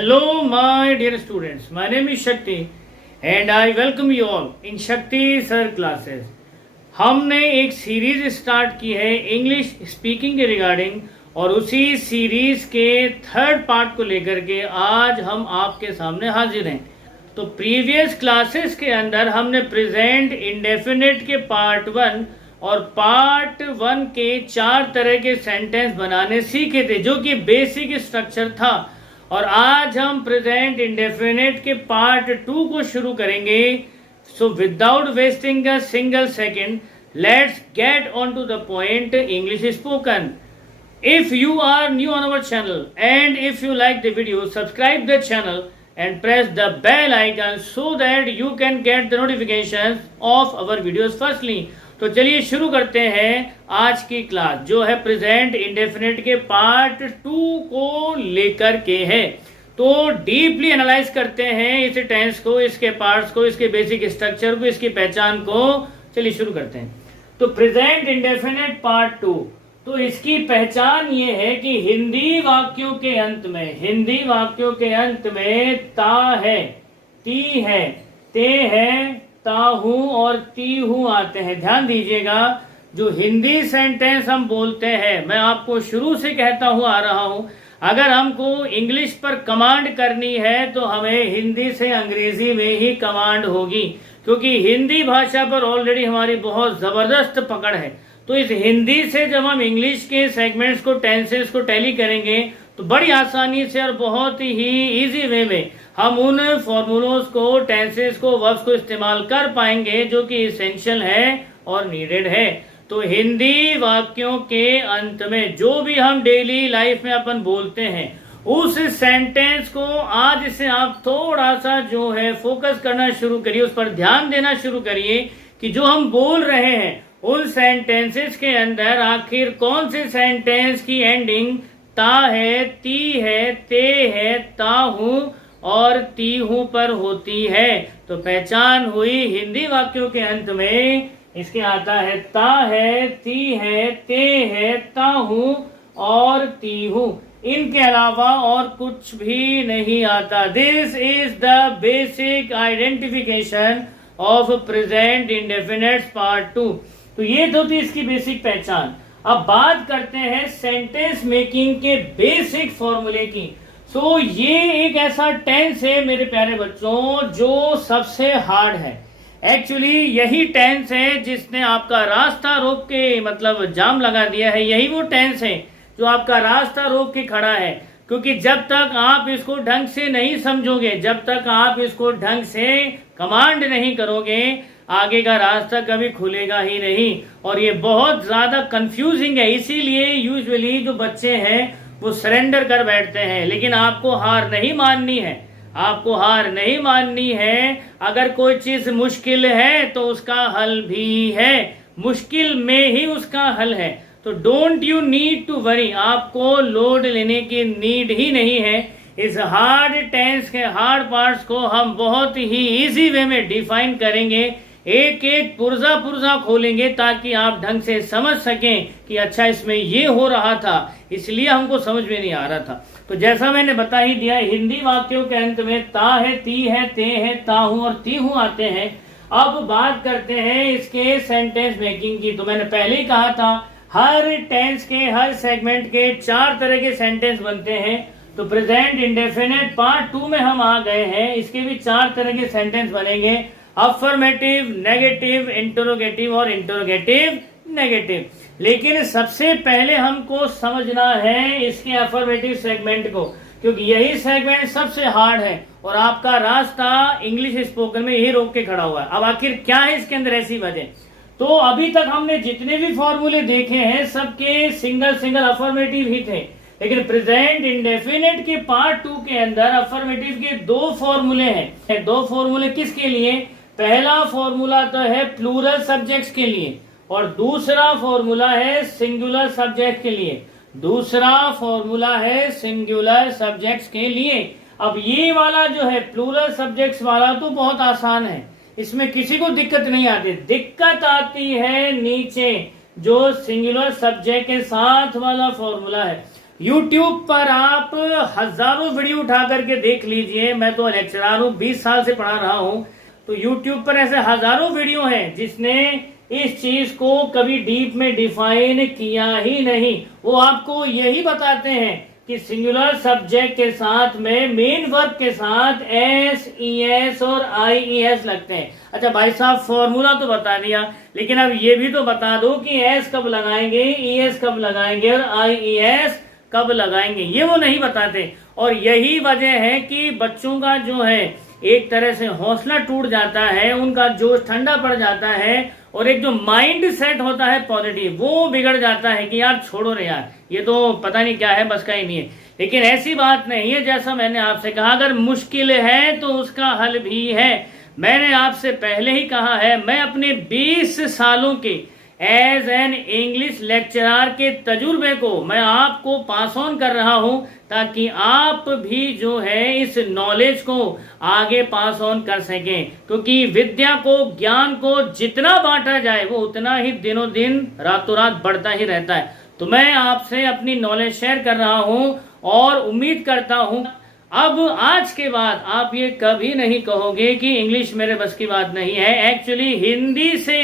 Hello, my dear students. My name is Shakti and I welcome you all in Shakti Sir classes. हमने एक series start की है English speaking के regarding और उसी series के थर्ड पार्ट को लेकर के आज हम आपके सामने हाजिर हैं। तो प्रीवियस क्लासेस के अंदर हमने प्रेजेंट इंडेफिनिट के पार्ट 1 और पार्ट 1 के 4 तरह के सेंटेंस बनाने सीखे थे जो कि बेसिक स्ट्रक्चर था। और आज हम प्रेजेंट इंडेफिनिट के पार्ट 2 को शुरू करेंगे। So without wasting a single second let's get on to the point English spoken. If you are new on our channel and if you like the video, subscribe the channel and press the bell icon so that you can get the notifications of our videos firstly. तो चलिए शुरू करते हैं आज की class जो है present indefinite के पार्ट 2 को लेकर के है। तो डीपली एनालाइज करते हैं इस टेंस को, इसके पार्ट्स को, इसके बेसिक स्ट्रक्चर को, इसकी पहचान को। चलिए शुरू करते हैं। तो प्रेजेंट इंडेफिनिट पार्ट 2, तो इसकी पहचान ये है कि हिंदी वाक्यों के अंत में ता है, ती है, ते है, ताहू और तीहू आते हैं। ध्यान दीजिएगा, जो हिंदी सेंटेंस हम बोलते हैं, मैं आपको शुरू से कहता हुआ आ रहा हूं, अगर हमको इंग्लिश पर कमांड करनी है तो हमें हिंदी से अंग्रेजी में ही कमांड होगी, क्योंकि हिंदी भाषा पर ऑलरेडी हमारी बहुत जबरदस्त पकड़ है। तो इस हिंदी से जब हम इंग्लिश के सेगमेंट्स को, टेंसेस को टैली करेंगे तो बड़ी आसानी से और बहुत ही इजी वे में हम उन फॉर्मूलोज को, टेंसेस को, वर्ब्स को इस्तेमाल कर पाएंगे जो कि इसेंशियल है और नीडेड है। तो हिंदी वाक्यों के अंत में जो भी हम डेली लाइफ में अपन बोलते हैं उस सेंटेंस को आज से आप थोड़ा सा जो है फोकस करना शुरू करिए, उस पर ध्यान देना शुरू करिए कि जो हम बोल रहे हैं उन सेंटेंसेस के अंदर आखिर कौन से सेंटेंस की एंडिंग ता है, ती है, ते है, ताहू और तीहू पर होती है। तो पहचान हुई हिंदी वाक्यों के अंत में इसके आता है ता है, ती है, ते है, ताहू और तीहू। इनके अलावा और कुछ भी नहीं आता। This is the basic identification of present indefinite part 2। तो ये तो थी इसकी बेसिक पहचान। अब बात करते हैं सेंटेंस मेकिंग के बेसिक फॉर्मूले की। सो ये एक ऐसा टेंस है मेरे प्यारे बच्चों जो सबसे हार्ड है। एक्चुअली यही टेंस है जिसने आपका रास्ता रोक के, मतलब जाम लगा दिया है। यही वो टेंस है जो आपका रास्ता रोक के खड़ा है, क्योंकि जब तक आप इसको ढंग से नहीं समझोगे, जब तक आप इसको ढंग से कमांड नहीं करोगे, आगे का रास्ता कभी खुलेगा ही नहीं। और ये बहुत ज्यादा कंफ्यूजिंग है, इसीलिए यूजुअली जो बच्चे हैं वो सरेंडर कर बैठते हैं। लेकिन आपको हार नहीं माननी है, आपको हार नहीं माननी है। अगर कोई चीज मुश्किल है तो उसका हल भी है, मुश्किल में ही उसका हल है। तो don't you need to worry, आपको लोड लेने की नीड ही नहीं है। इस हार्ड टेंस के हार्ड पार्ट्स को हम बहुत ही इजी वे में डिफाइन करेंगे, एक एक पुर्जा खोलेंगे ताकि आप ढंग से समझ सकें कि अच्छा इसमें ये हो रहा था, इसलिए हमको समझ में नहीं आ रहा था। तो जैसा मैंने बता ही दिया, हिंदी वाक्यों के अंत में ता है, ती है, ते है, ताहू और तीहू आते हैं। अब बात करते हैं इसके सेंटेंस मेकिंग की। तो मैंने पहले ही कहा था हर टेंस के, हर सेगमेंट के 4 तरह के सेंटेंस बनते हैं। तो प्रेजेंट इंडेफिनिट पार्ट 2 में हम आ गए हैं, इसके भी 4 तरह के सेंटेंस बनेंगे, अफर्मेटिव, नेगेटिव, इंटरोगेटिव और इंटरोगेटिव नेगेटिव। लेकिन सबसे पहले हमको समझना है इसके अफर्मेटिव सेगमेंट को, क्योंकि यही सेगमेंट सबसे हार्ड है और आपका रास्ता इंग्लिश स्पोकन में यही रोक के खड़ा हुआ है। अब आखिर क्या है इसके अंदर ऐसी वजह? तो अभी तक हमने जितने भी फॉर्मूले देखे हैं सबके सिंगल अफर्मेटिव ही थे, लेकिन प्रेजेंट इंडेफिनिट के पार्ट 2 के अंदर अफर्मेटिव के 2 फॉर्मूले हैं। 2 फॉर्मूले किसके लिए? पहला फॉर्मूला तो है प्लूरल सब्जेक्ट्स के लिए और दूसरा फॉर्मूला है सिंगुलर सब्जेक्ट के लिए। दूसरा फॉर्मूला है सिंगुलर सब्जेक्ट्स के लिए। अब ये वाला जो है प्लूरल सब्जेक्ट्स वाला तो बहुत आसान है, इसमें किसी को दिक्कत नहीं आती। दिक्कत आती है नीचे जो सिंगुलर सब्जेक्ट के साथ वाला फॉर्मूला है। YouTube पर आप हजारों वीडियो उठा करके देख लीजिए। मैं तो लेक्चरर हूँ, 20 साल से पढ़ा रहा हूँ। तो YouTube पर ऐसे हजारों वीडियो हैं जिसने इस चीज को कभी डीप में डिफाइन किया ही नहीं। वो आपको यही बताते हैं कि सिंगुलर सब्जेक्ट के साथ में मेन वर्ब के साथ एस, ईएस और आईईएस लगते हैं। अच्छा भाई साहब, फॉर्मूला तो बता दिया, लेकिन अब ये भी तो बता दो कि एस कब लगाएंगे, ईएस कब लगाएंगे और आईईएस कब लगाएंगे। ये वो नहीं बताते। और यही वजह है कि बच्चों का जो है एक तरह से हौसला टूट जाता है, उनका जोश ठंडा पड़ जाता है, और एक जो माइंड सेट होता है पॉजिटिव, वो बिगड़ जाता है कि यार छोड़ो रे यार, ये तो पता नहीं क्या है, बस का ही नहीं है। लेकिन ऐसी बात नहीं है। जैसा मैंने आपसे कहा, अगर मुश्किल है तो उसका हल भी है। मैंने आपसे पहले ही कहा है, मैं अपने 20 सालों के एज एन इंग्लिश लेक्चरर के तजुर्बे को मैं आपको पास ऑन कर रहा हूं, ताकि आप भी जो है इस नॉलेज को आगे पास ऑन कर सकें। क्योंकि विद्या को, ज्ञान को जितना बांटा जाए वो उतना ही दिनों दिन रातों रात बढ़ता ही रहता है। तो मैं आपसे अपनी नॉलेज शेयर कर रहा हूं और उम्मीद करता हूं अब आज के बाद आप ये कभी नहीं कहोगे कि इंग्लिश मेरे बस की बात नहीं है। एक्चुअली हिंदी से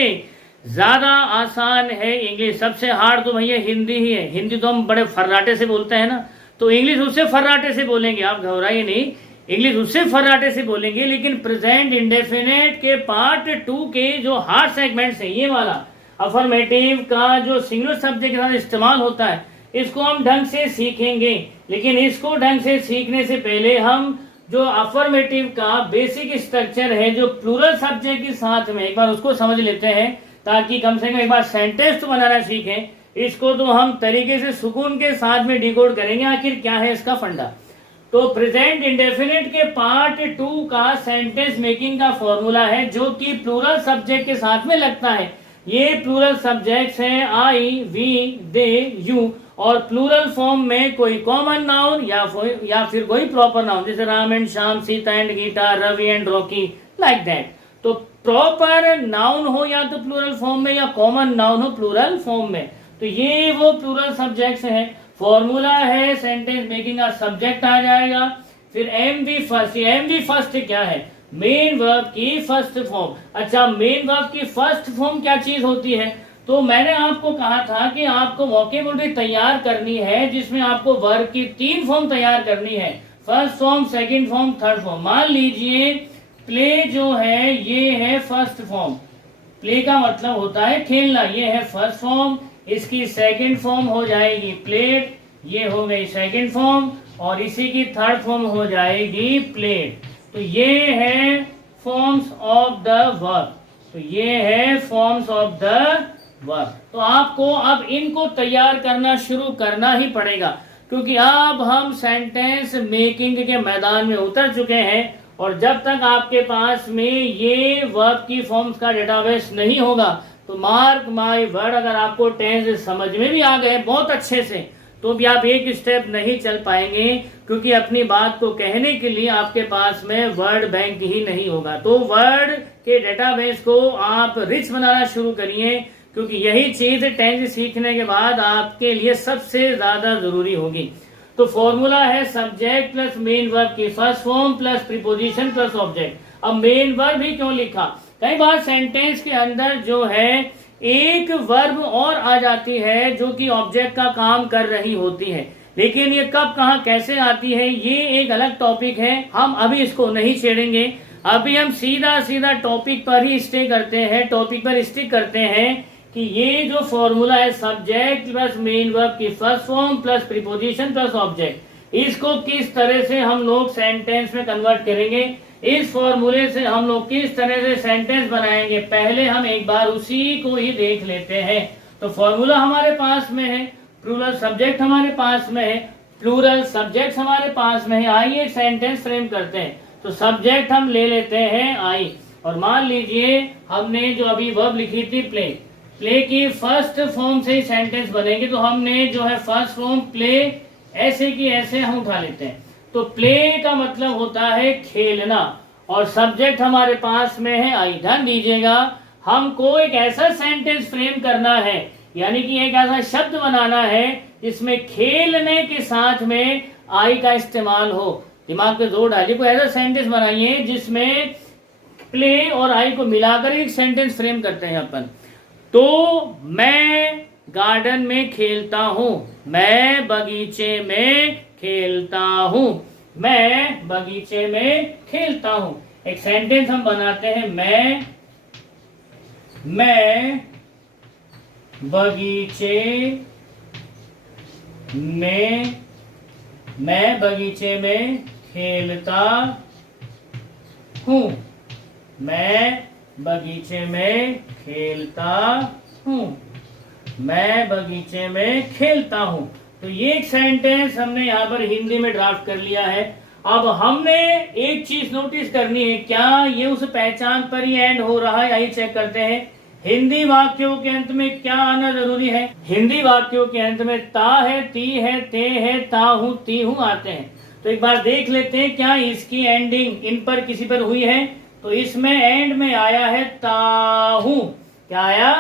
ज्यादा आसान है इंग्लिश। सबसे हार्ड तो भैया हिंदी ही है। हिंदी तो हम बड़े फर्राटे से बोलते हैं ना, तो इंग्लिश उससे फर्राटे से बोलेंगे, आप घबराइए नहीं, इंग्लिश उससे फर्राटे से बोलेंगे। लेकिन प्रेजेंट इंडेफिनेट के पार्ट 2 के जो हार्ड सेगमेंट्स है, ये वाला अफर्मेटिव का जो सिंगुलर सब्जेक्ट के साथ इस्तेमाल होता है, इसको हम ढंग से सीखेंगे। लेकिन इसको ढंग से सीखने से पहले हम जो अफर्मेटिव का बेसिक स्ट्रक्चर है, जो प्लूरल सब्जेक्ट के साथ में, एक बार उसको समझ लेते हैं, ताकि कम से कम एक बार सेंटेंस तो बनाना सीखें। इसको तो हम तरीके से सुकून के साथ में डिकोड करेंगे, आखिर क्या है इसका फंडा। तो प्रेजेंट इंडेफिनिट के पार्ट 2 का सेंटेंस मेकिंग का फॉर्मूला है, जो कि प्लूरल सब्जेक्ट के साथ में लगता है। ये प्लूरल सब्जेक्ट्स हैं आई, वी, दे, यू, और प्लूरल फॉर्म में कोई कॉमन नाउन या फिर कोई प्रॉपर नाउन, जैसे Ram and Shyam, Sita and Gita, Ravi and Rocky, like that. तो प्रॉपर नाउन हो या तो प्लूरल फॉर्म में, या कॉमन नाउन हो प्लूरल फॉर्म में, तो ये वो प्लूरल सब्जेक्ट्स हैं। फॉर्मूला है सेंटेंस मेकिंग का, सब्जेक्ट आ जाएगा, फिर M V first. M V first क्या है? मेन वर्ब की फर्स्ट फॉर्म। अच्छा, मेन वर्ब की फर्स्ट फॉर्म क्या चीज होती है? तो मैंने आपको कहा था कि आपको वोकेबुलरी तैयार करनी है, जिसमें आपको वर्ब की 3 फॉर्म तैयार करनी है, first form, second form, third form. मान लीजिए प्ले जो है ये है फर्स्ट फॉर्म। प्ले का मतलब होता है खेलना, ये है फर्स्ट फॉर्म। इसकी सेकंड फॉर्म हो जाएगी प्लेड, ये हो गई सेकंड फॉर्म, और इसी की थर्ड फॉर्म हो जाएगी प्लेड। तो ये है फॉर्म्स ऑफ द वर्ब। तो ये है फॉर्म्स ऑफ द वर्ब। तो आपको अब इनको तैयार करना शुरू करना ही पड़ेगा, क्योंकि अब हम सेंटेंस मेकिंग के मैदान में उतर चुके हैं। और जब तक आपके पास में ये वर्ब की फॉर्म्स का डेटाबेस नहीं होगा, तो मार्क माय वर्ड, अगर आपको टेंस समझ में भी आ गए बहुत अच्छे से, तो भी आप एक स्टेप नहीं चल पाएंगे, क्योंकि अपनी बात को कहने के लिए आपके पास में वर्ड बैंक ही नहीं होगा। तो वर्ड के डेटाबेस को आप रिच बनाना शुरू करिए, क्योंकि यही चीज टेंस सीखने के बाद आपके लिए सबसे ज्यादा जरूरी होगी। तो फॉर्मूला है सब्जेक्ट प्लस मेन वर्ब की first form plus preposition plus object. अब मेन वर्ब ही क्यों लिखा? कई बार सेंटेंस के अंदर जो है एक वर्ब और आ जाती है जो कि ऑब्जेक्ट का काम कर रही होती है, लेकिन ये कब, कहाँ, कैसे आती है, ये एक अलग टॉपिक है। हम अभी इसको नहीं छेड़ेंगे। अभी हम सीधा सीधा टॉपिक पर ही स्टे करते हैं, टॉपिक पर स्टिक करते हैं कि ये जो फॉर्मूला है सब्जेक्ट प्लस मेन वर्ब की first form plus preposition plus object, इसको किस तरह से हम लोग सेंटेंस में कन्वर्ट करेंगे, इस फॉर्मूले से हम लोग किस तरह से सेंटेंस बनाएंगे, पहले हम एक बार उसी को ही देख लेते हैं। तो फॉर्मूला हमारे पास में है, प्लूरल सब्जेक्ट हमारे पास में है, प्लूरल सब्जेक्ट हमारे पास में है। आइए एक सेंटेंस फ्रेम करते हैं। तो सब्जेक्ट हम ले लेते हैं आई, और मान लीजिए हमने जो अभी वर्ब लिखी थी प्ले, प्ले की फर्स्ट फॉर्म से ही सेंटेंस बनेगी। तो हमने जो है फर्स्ट फॉर्म प्ले ऐसे की ऐसे हम उठा लेते हैं। तो प्ले का मतलब होता है खेलना, और सब्जेक्ट हमारे पास में है आई। ध्यान दीजिएगा, हमको एक ऐसा सेंटेंस फ्रेम करना है, यानी कि एक ऐसा शब्द बनाना है जिसमें खेलने के साथ में आई का इस्तेमाल हो। दिमाग पे जोर डालिए, कोई ऐसा सेंटेंस बनाइए जिसमें प्ले और आई को मिलाकर एक सेंटेंस फ्रेम करते हैं अपन। तो मैं गार्डन में खेलता हूं, मैं बगीचे में खेलता हूं, मैं बगीचे में खेलता हूं। एक सेंटेंस हम बनाते हैं, मैं बगीचे में, मैं बगीचे में खेलता हूं, मैं बगीचे में खेलता हूं, मैं बगीचे में खेलता हूं। तो ये एक सेंटेंस हमने यहाँ पर हिंदी में ड्राफ्ट कर लिया है। अब हमने एक चीज नोटिस करनी है, क्या ये उस पहचान पर ही एंड हो रहा है, यही चेक करते हैं। हिंदी वाक्यों के अंत में क्या आना जरूरी है? हिंदी वाक्यों के अंत में ता है, ती है, ते है, ता हूं, ती हूं आते हैं। तो एक बार देख लेते हैं क्या इसकी एंडिंग इन पर किसी पर हुई है। तो इसमें एंड में आया है ताहू। क्या आया?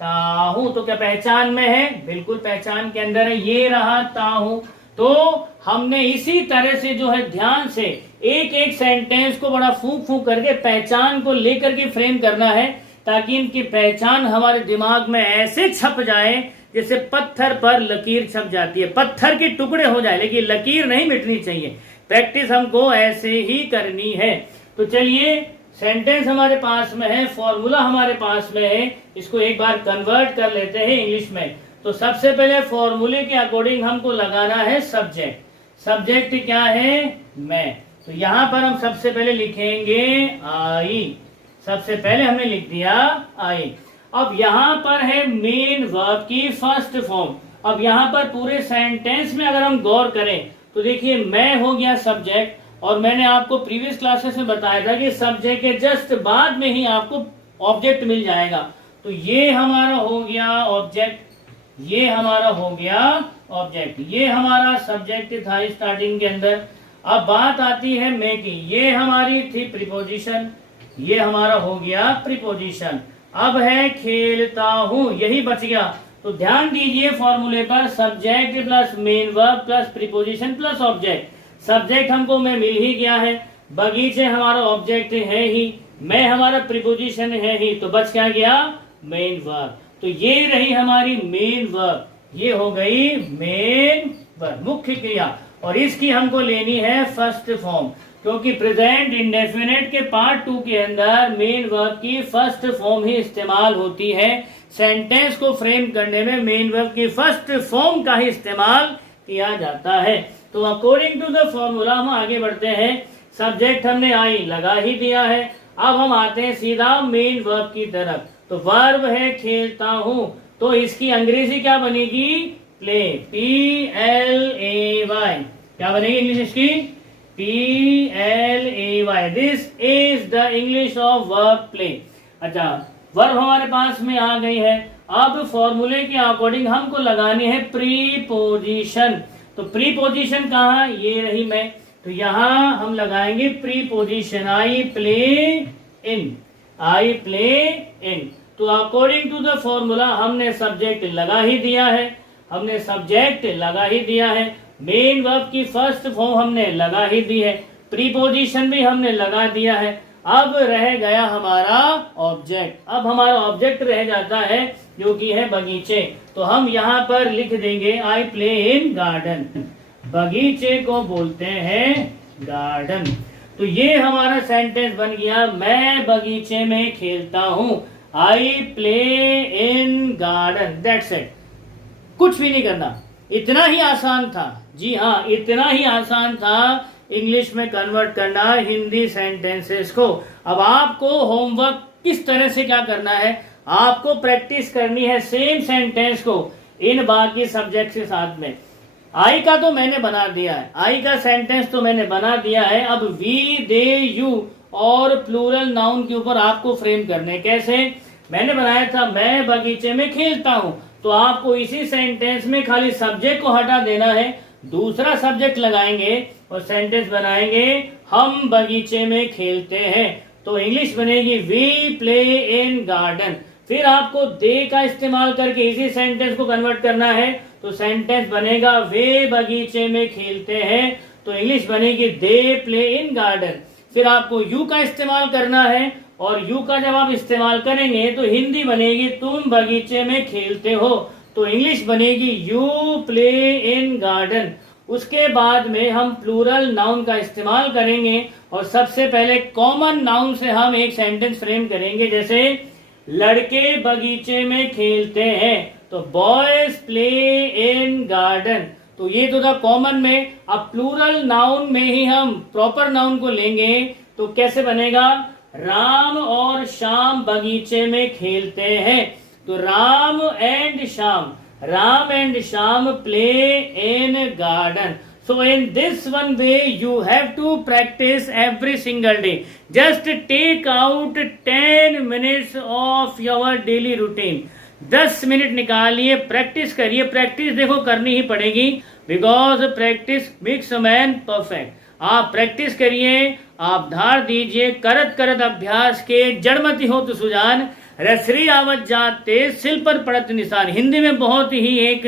ताहू। तो क्या पहचान में है? बिल्कुल पहचान के अंदर है, ये रहा ताहू। तो हमने इसी तरह से जो है ध्यान से एक एक सेंटेंस को बड़ा फूंक फूंक करके पहचान को लेकर के फ्रेम करना है, ताकि इनकी पहचान हमारे दिमाग में ऐसे छप जाए जैसे पत्थर पर लकीर छप जाती है। पत्थर के टुकड़े हो जाए लेकिन लकीर नहीं मिटनी चाहिए। प्रैक्टिस हमको ऐसे ही करनी है। तो चलिए, सेंटेंस हमारे पास में है, फॉर्मूला हमारे पास में है, इसको एक बार कन्वर्ट कर लेते हैं इंग्लिश में। तो सबसे पहले फॉर्मूले के अकॉर्डिंग हमको लगाना है सब्जेक्ट। सब्जेक्ट क्या है? मैं। तो यहां पर हम सबसे पहले लिखेंगे आई। सबसे पहले हमने लिख दिया आई। अब यहां पर है मेन वर्ब की फर्स्ट फॉर्म। अब यहां पर पूरे सेंटेंस में अगर हम गौर करें तो देखिए, मैं हो गया सब्जेक्ट, और मैंने आपको प्रीवियस क्लासेस में बताया था कि सब्जेक्ट के जस्ट बाद में ही आपको ऑब्जेक्ट मिल जाएगा। तो ये हमारा हो गया ऑब्जेक्ट, ये हमारा हो गया ऑब्जेक्ट, ये हमारा सब्जेक्ट था स्टार्टिंग के अंदर। अब बात आती है मैं की, ये हमारी थी प्रीपोजिशन, ये हमारा हो गया प्रीपोजिशन। अब है खेलता हूं, यही बच गया। तो ध्यान दीजिए फॉर्मूले पर, subject plus main verb plus preposition plus object. Subject हमको मैं मिल ही गया है, बगीचे हमारा ऑब्जेक्ट है ही, मैं हमारा प्रीपोजिशन है ही, तो बच क्या गया? Main verb. तो ये रही हमारी मेन वर्ब, ये हो गई मेन वर्ब, मुख्य क्रिया। और इसकी हमको लेनी है फर्स्ट फॉर्म, क्योंकि प्रेजेंट इंडेफिनिट के पार्ट 2 के अंदर मेन वर्ब की फर्स्ट फॉर्म ही इस्तेमाल होती है। सेंटेंस को फ्रेम करने में मेन वर्ब की फर्स्ट फॉर्म का ही इस्तेमाल किया जाता है। तो अकॉर्डिंग टू द फॉर्मूला हम आगे बढ़ते हैं। सब्जेक्ट हमने आई लगा ही दिया है। अब हम आते हैं सीधा मेन वर्ब की तरफ। तो वर्ब है खेलता हूं, तो इसकी अंग्रेजी क्या बनेगी? Play, PLAY। क्या बनेगी इंग्लिश इसकी? PLAY। This is the English of verb play. अच्छा, वर्ब हमारे पास में आ गई है। अब फॉर्मूले के अकॉर्डिंग हमको लगानी है प्रीपोजिशन। तो प्रीपोजिशन कहाँ? ये रही मैं। तो यहां हम लगाएंगे preposition, I play in, I play in. तो अकॉर्डिंग टू द फॉर्मूला हमने सब्जेक्ट लगा ही दिया है, हमने सब्जेक्ट लगा ही दिया है, मेन वर्ब की फर्स्ट फॉर्म हमने लगा ही दी है, प्रीपोजिशन भी हमने लगा दिया है। अब रह गया हमारा ऑब्जेक्ट। अब हमारा ऑब्जेक्ट रह जाता है जो कि है बगीचे। तो हम यहाँ पर लिख देंगे आई प्ले इन गार्डन। बगीचे को बोलते हैं गार्डन। तो ये हमारा सेंटेंस बन गया, मैं बगीचे में खेलता हूं, I play in garden. That's it. कुछ भी नहीं करना, इतना ही आसान था। जी हाँ, इतना ही आसान था इंग्लिश में कन्वर्ट करना हिंदी सेंटेंसेस को। अब आपको होमवर्क किस तरह से क्या करना है, आपको प्रैक्टिस करनी है सेम सेंटेंस को इन बाकी सब्जेक्ट के साथ में। आई का तो मैंने बना दिया है, आई का सेंटेंस तो मैंने बना दिया है। अब वी, दे, यू और प्लूरल नाउन के ऊपर आपको फ्रेम करने। कैसे? मैंने बनाया था मैं बगीचे में खेलता हूं, तो आपको इसी सेंटेंस में खाली सब्जेक्ट को हटा देना है, दूसरा सब्जेक्ट लगाएंगे और सेंटेंस बनाएंगे हम बगीचे में खेलते हैं। तो इंग्लिश बनेगी वी प्ले इन गार्डन। फिर आपको दे का इस्तेमाल करके इसी सेंटेंस को कन्वर्ट करना है, तो सेंटेंस बनेगा वे बगीचे में खेलते हैं, तो इंग्लिश बनेगी दे प्ले इन गार्डन। फिर आपको यू का इस्तेमाल करना है, और यू का जब आप इस्तेमाल करेंगे तो हिंदी बनेगी तुम बगीचे में खेलते हो, तो इंग्लिश बनेगी यू प्ले इन गार्डन। उसके बाद में हम प्लूरल नाउन का इस्तेमाल करेंगे, और सबसे पहले कॉमन नाउन से हम एक सेंटेंस फ्रेम करेंगे, जैसे लड़के बगीचे में खेलते हैं, तो बॉयज प्ले इन गार्डन। तो ये तो था कॉमन में। अब प्लूरल नाउन में ही हम प्रॉपर नाउन को लेंगे, तो कैसे बनेगा, राम और श्याम बगीचे में खेलते हैं, तो Ram and Shyam play in garden. So in this one way you have to practice every single day. Just take out 10 minutes of your daily routine. 10 minute निकालिए, प्रैक्टिस करिए। प्रैक्टिस देखो करनी ही पड़ेगी, because practice makes a man perfect. आप practice करिए, आप धार दीजिए, करत करत अभ्यास के जड़मति हो तो सुजान, रसरी आवत जाते सिल पर पड़त निशान। हिंदी में बहुत ही एक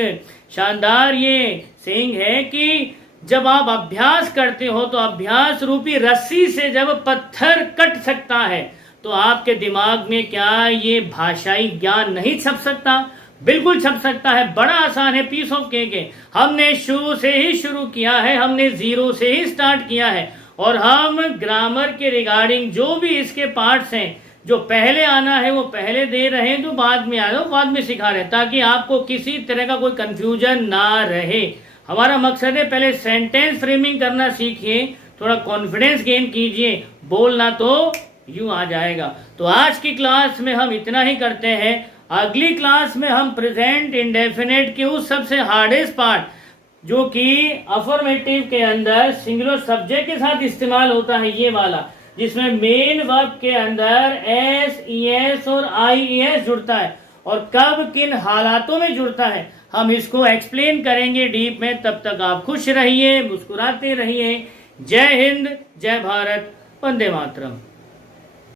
शानदार ये सेइंग है कि जब आप अभ्यास करते हो तो अभ्यास रूपी रस्सी से जब पत्थर कट सकता है, तो आपके दिमाग में क्या ये भाषाई ज्ञान नहीं छप सकता? बिल्कुल छप सकता है। बड़ा आसान है, पीस ऑफ केक है। हमने शुरू से ही शुरू किया है, हमने जीरो से ही स्टार्ट किया है, और हम ग्रामर के रिगार्डिंग जो भी इसके पार्ट्स हैं, जो पहले आना है वो पहले दे रहे हैं, जो बाद में आना वो बाद में सिखा रहे हैं, ताकि आपको किसी तरह का कोई कंफ्यूजन ना रहे। हमारा मकसद है पहले सेंटेंस फ्रेमिंग करना सीखिए, थोड़ा कॉन्फिडेंस गेन कीजिए, बोलना तो यूं आ जाएगा। तो आज की क्लास में हम इतना ही करते हैं। अगली क्लास में हम प्रेजेंट इंडेफिनेट के उस सबसे हार्डेस्ट पार्ट, जो कि अफर्मेटिव के अंदर सिंगुलर सब्जेक्ट के साथ इस्तेमाल होता है, ये वाला, जिसमें मेन वर्ब के अंदर एस, ईएस और आईईएस जुड़ता है, और कब किन हालातों में जुड़ता है, हम इसको एक्सप्लेन करेंगे डीप में। तब तक आप खुश रहिए, मुस्कुराते रहिए। जय हिंद, जय भारत, वंदे मातरम।